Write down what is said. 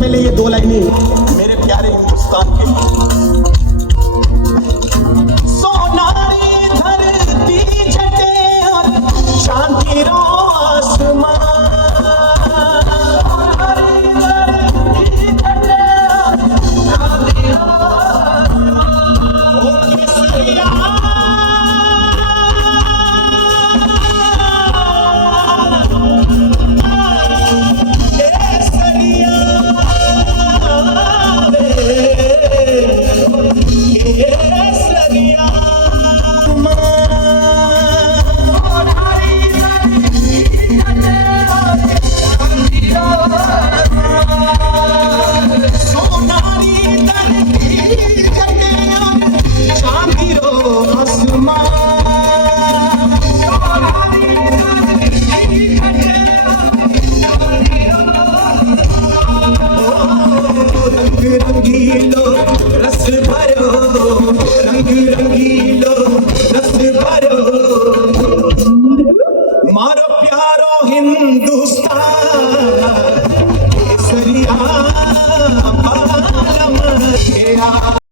पहले ये दो लाइनें मेरे प्यारे हिंदुस्तान के। सोनारी धरती छटे और शांति रो आसमान, रंगीलो रस भरो, रंग रंगीलो रस भरो, मारो प्यारो हिंदुस्तान केसरिया पालम तेरा।